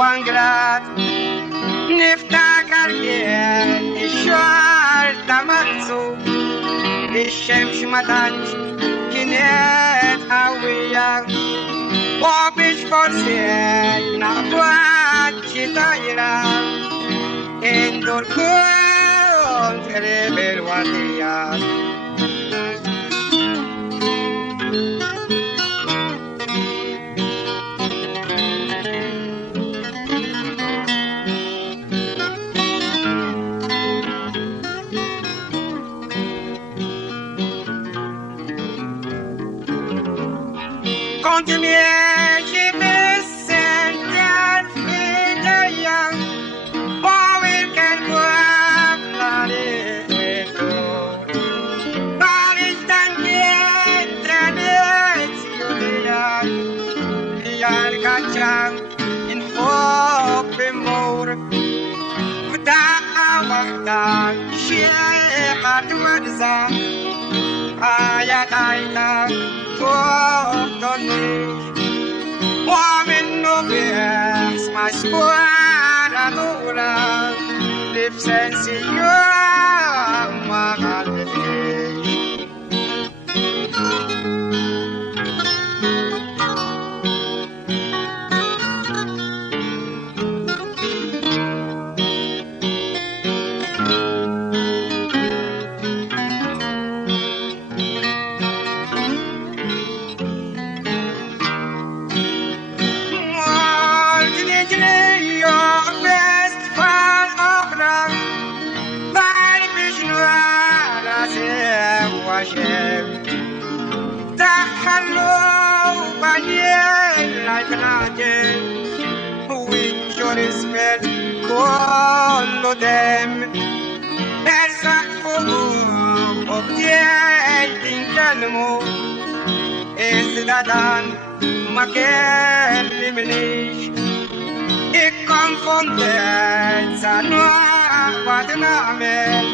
وانقلات نفتكر الشوار تمرسو الشمس ما تنش كنت قوية وبش فرسي نقوات شتايرة انتو الكون تقريب الورديات كنت ماشي بالسنتر في ديا وعمل كالبواب لاريتو باريس تنجيت رانيت يوليا هي الكاتشان إن فوق بمور فتاة وحدة شيخة ورزة آيات آيات ومنه بيسمع سبوان أدولا لبسنسيو ما قلبي تحلو بعدين لا تنعجل وينشر اسمك كله دم ارزق فوق وبدين تنكلموا ازدادان ما كلمنيش الكونفونتات سنوات وتنعمل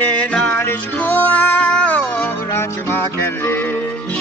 إلى الشكور ما كان ليش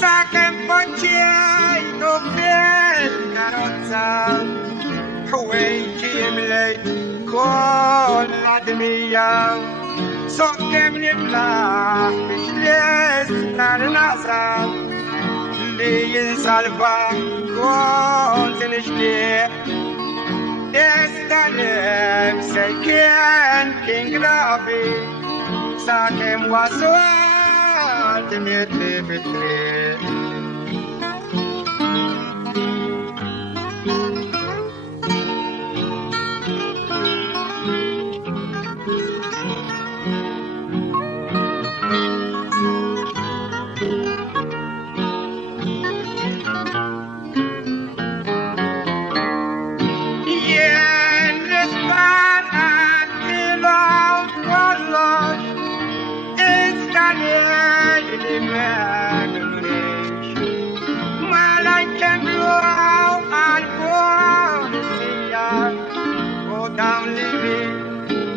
Sakem ponchiei no fel carrozza Huey chimley con admia Sokem niblah mishles nar nasa Liyin salva con tinishli Estalem seiken king rabi Sakem waswa ultimately betrayed.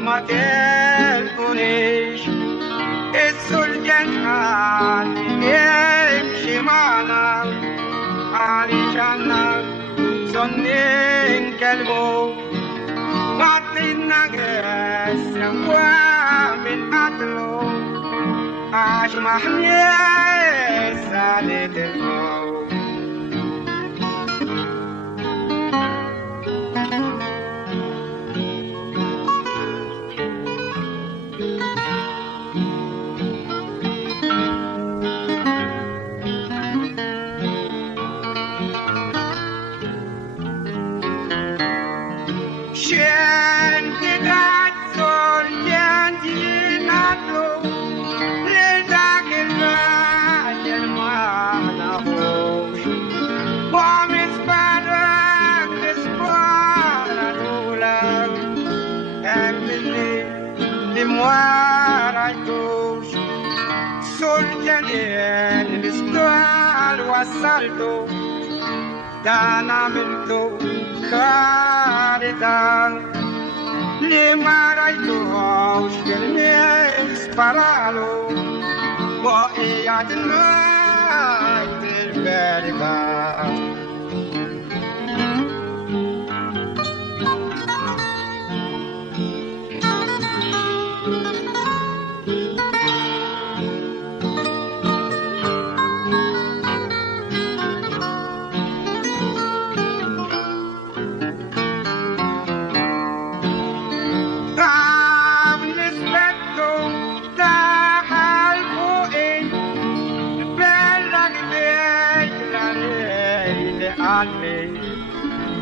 Mater Punish, it's Sultan Shimana, Alishana, Sonin Kelbo, Martin Nagas, and Wamin Atlo, Ashmahnes, and it is muara tus sol el estual o asalto danamento caridad le marai tus que me sparalo o e adna del verga.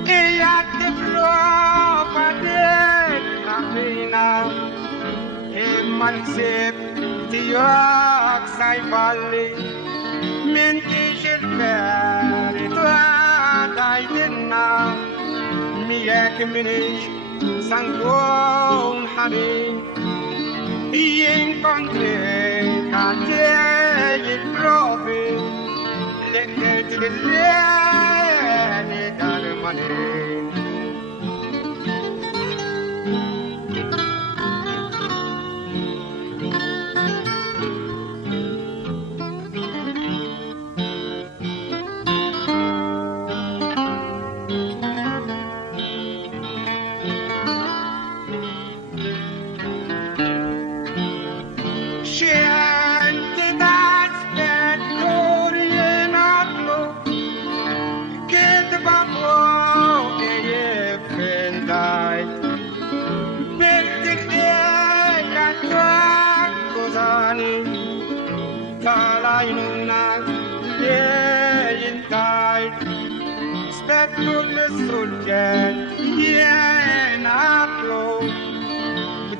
E a te prova de capina e malsep ti ok sai valle menti gelbere tua dai denna mi ek minish sangon habin e incontre cate il profe le money.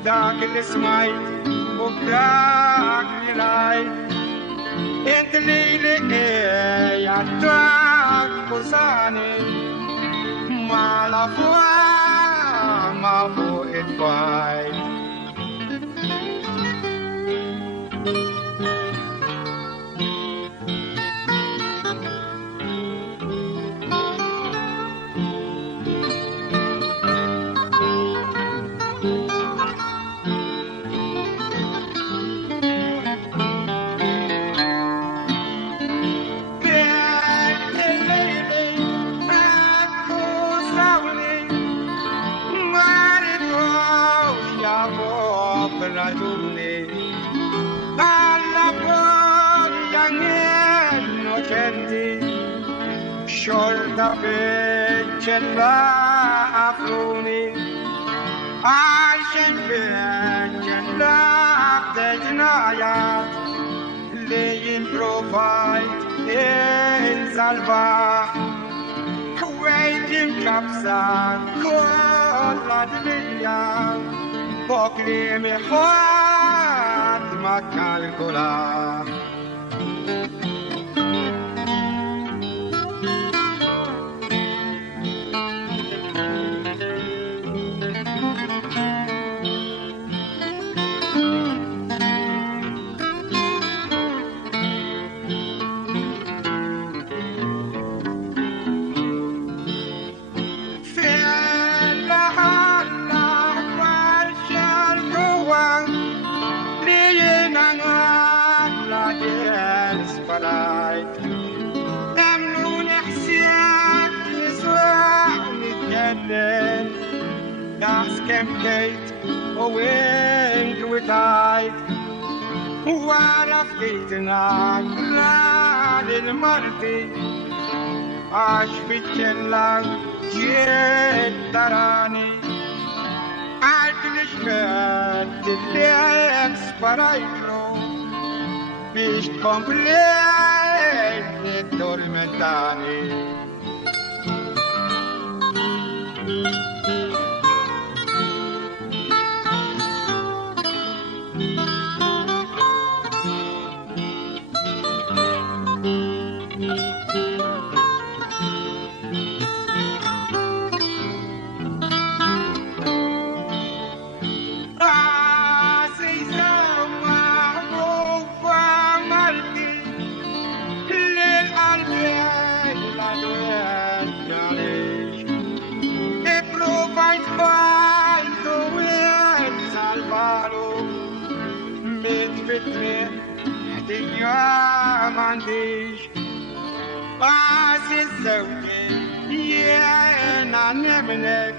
Darkness might of dark light in the lily air dark cosane malafua mafu it fight Shorta pecella afruni Ashen pecella dejnayat Leyin provide in salva Waiting kapsa kola dliya Pokli mi khwat makalkula Kate, a wind with tide. While I'm skating on blood in the muddy, Ash pitching like Jet Tarani. I finish the legs, but I know fish complete the tormentani. يا ما عنديش بس الزوجي يا نعملك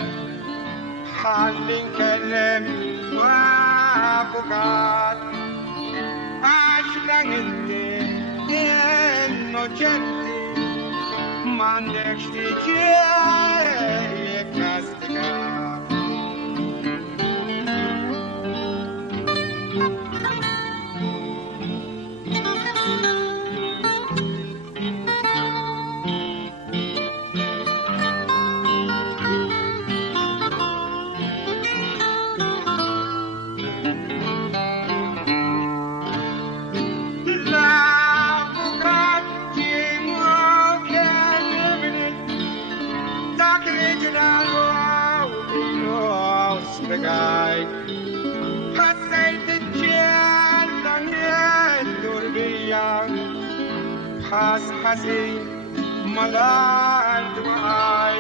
خلي نكلم وافقات عشان انت innocenti ما عندكش تجي كاستكات حسيت الجيل يدور بيا حسي ملال دمعي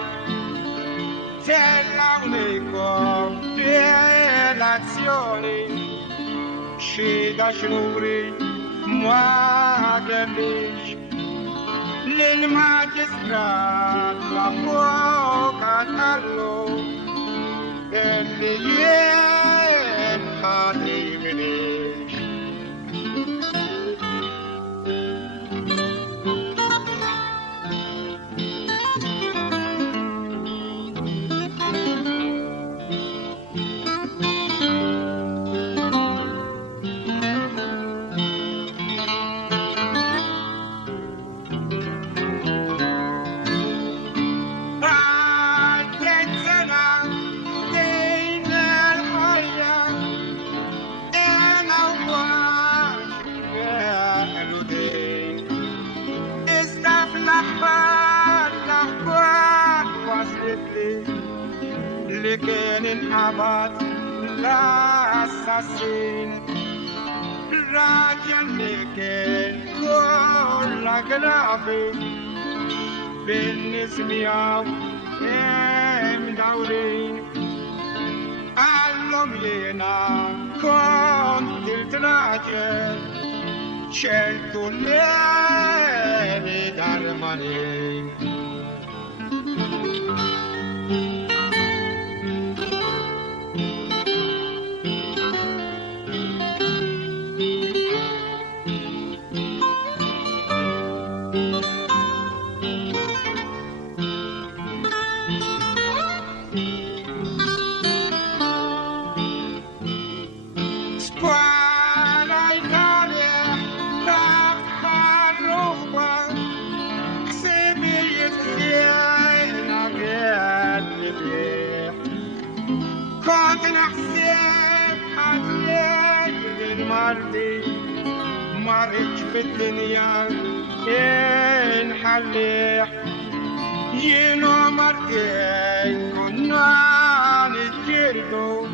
تلاونيكم relazioni شي دا شنوري ما قبليش للماجسترات لفوق عتقلو اللي ينحني منيش اللي كان انحبط الأساسين الراجل اللي كان كل قلبي بالنسبة يوم مدورين قالهم لينا كنت التراجل شلتوا الليل درمانين مرج في الدنيا نحلح ينو مرتين كنا نتجردو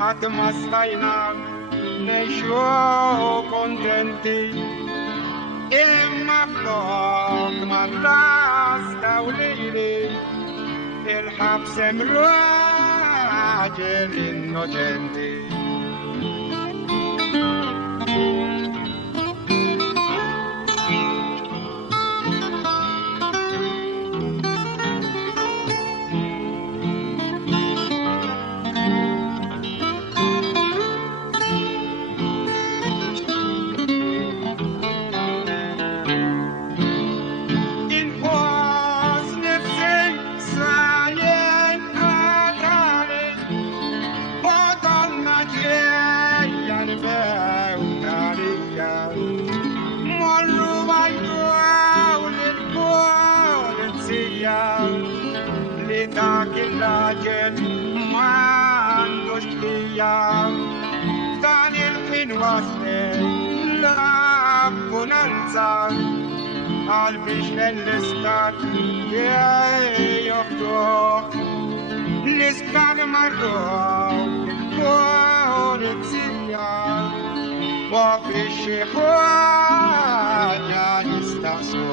أتمسكينا نشو كونتنتي المفلوق ملاس دوليلي الحبس مراجل النوجنتي الراجل ما عندوش ايام تاني الحين وصلي لعب وننسى عالفيش للستات يفتح لسكان مروح كون تسيا وفيش حاجة يستحسن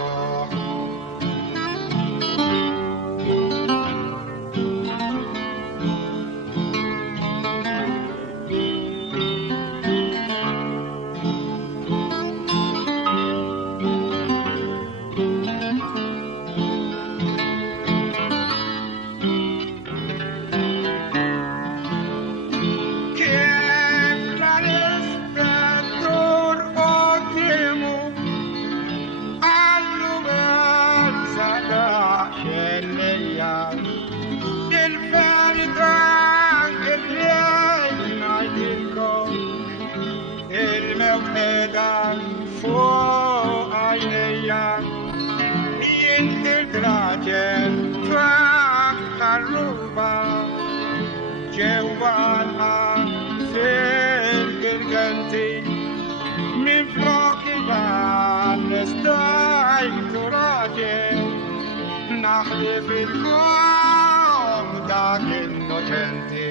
fil-kom dak innocenti.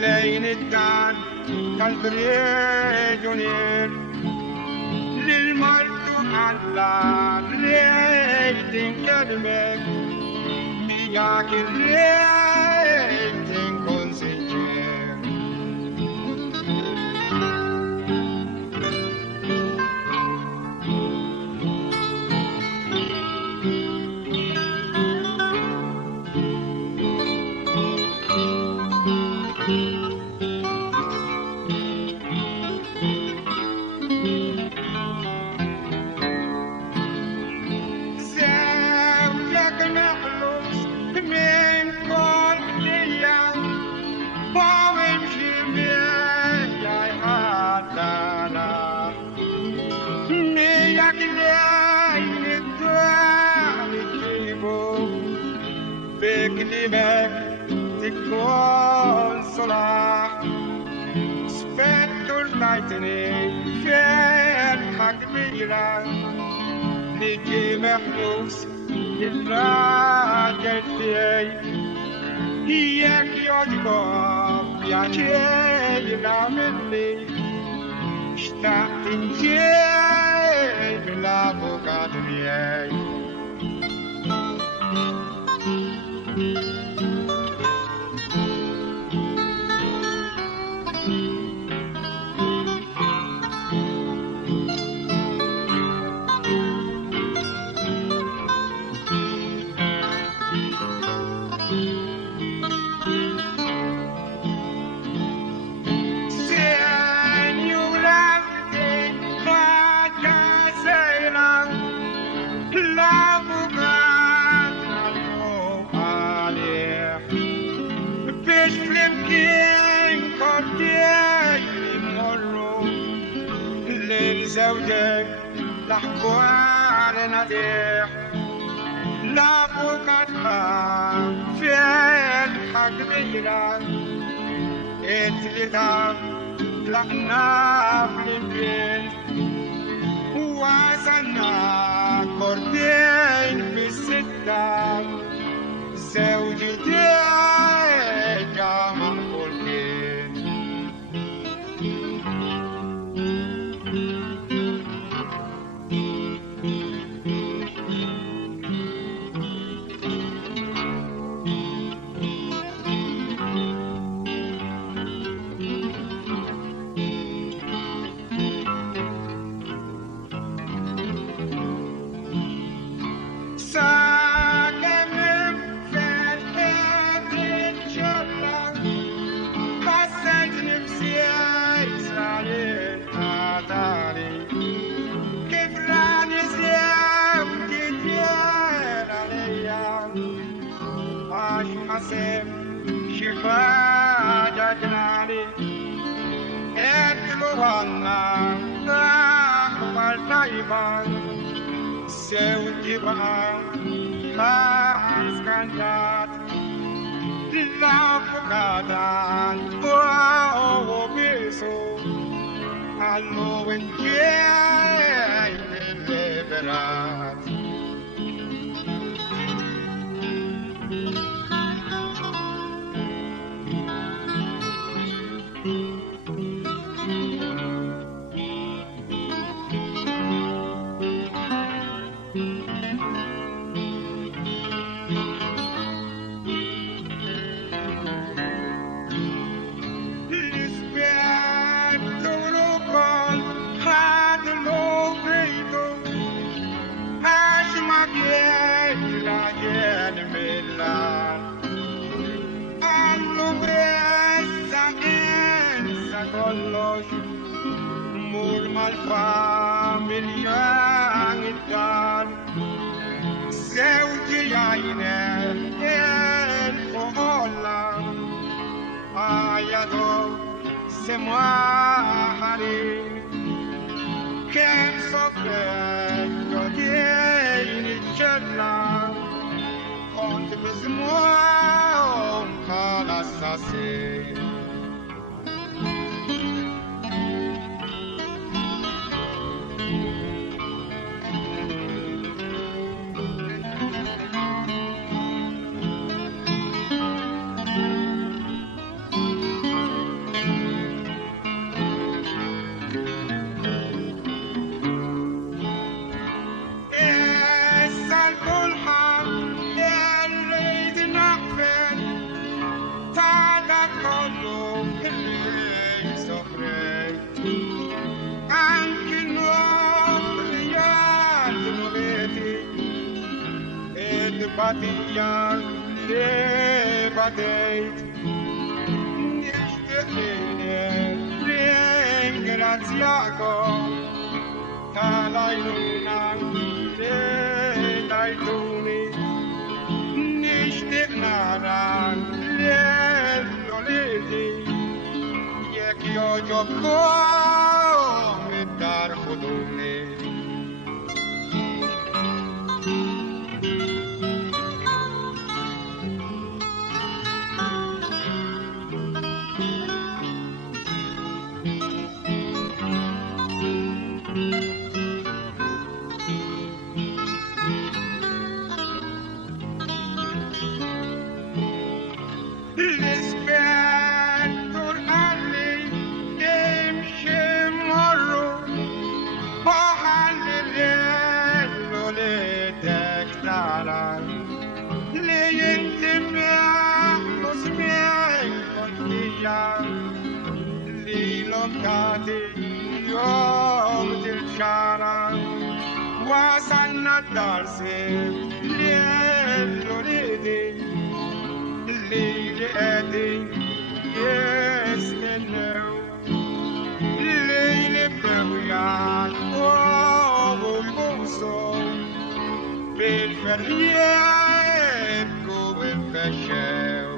لين الدار كالبريجونير للمرت على ريت كلمة بياك ريت كونسيجير Consola spetto il lightning ferma kbira niġi meħlus il-raġel tiegħi jekk jogħġbok pjaċir nagħmilli xtaqt inġiel bil-avukat tiegħi. زوجك لحقوار ناديح لابوكات في الحق بيران اتلتام لحنا في البيت وصلنا كورتين في الستة زوجتي جامع فولكين شفاجة جنالي اتلوهنا تحفر طيبا سوتي بقى فاس كانت لافقادان وهو بيسو الموين جاي بالليبرات Had the Lord il faut là. Ayado, c'est moi, Harry. Che soffretto di cella, conte bismo l'assassin. Batia le bateit ringraziato talai luna le taituni nicht nara le loliti yek yo joko dar khuduni. يوم تلشارة وصلنا الدرس الليل وليدي الليل أدي يستنو الليل بغيان وبوصو بالفريق وبالفشاو.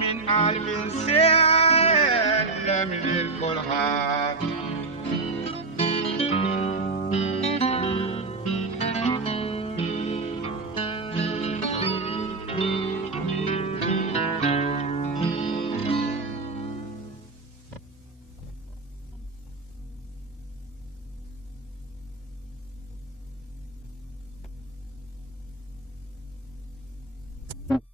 من قلب سلم للكل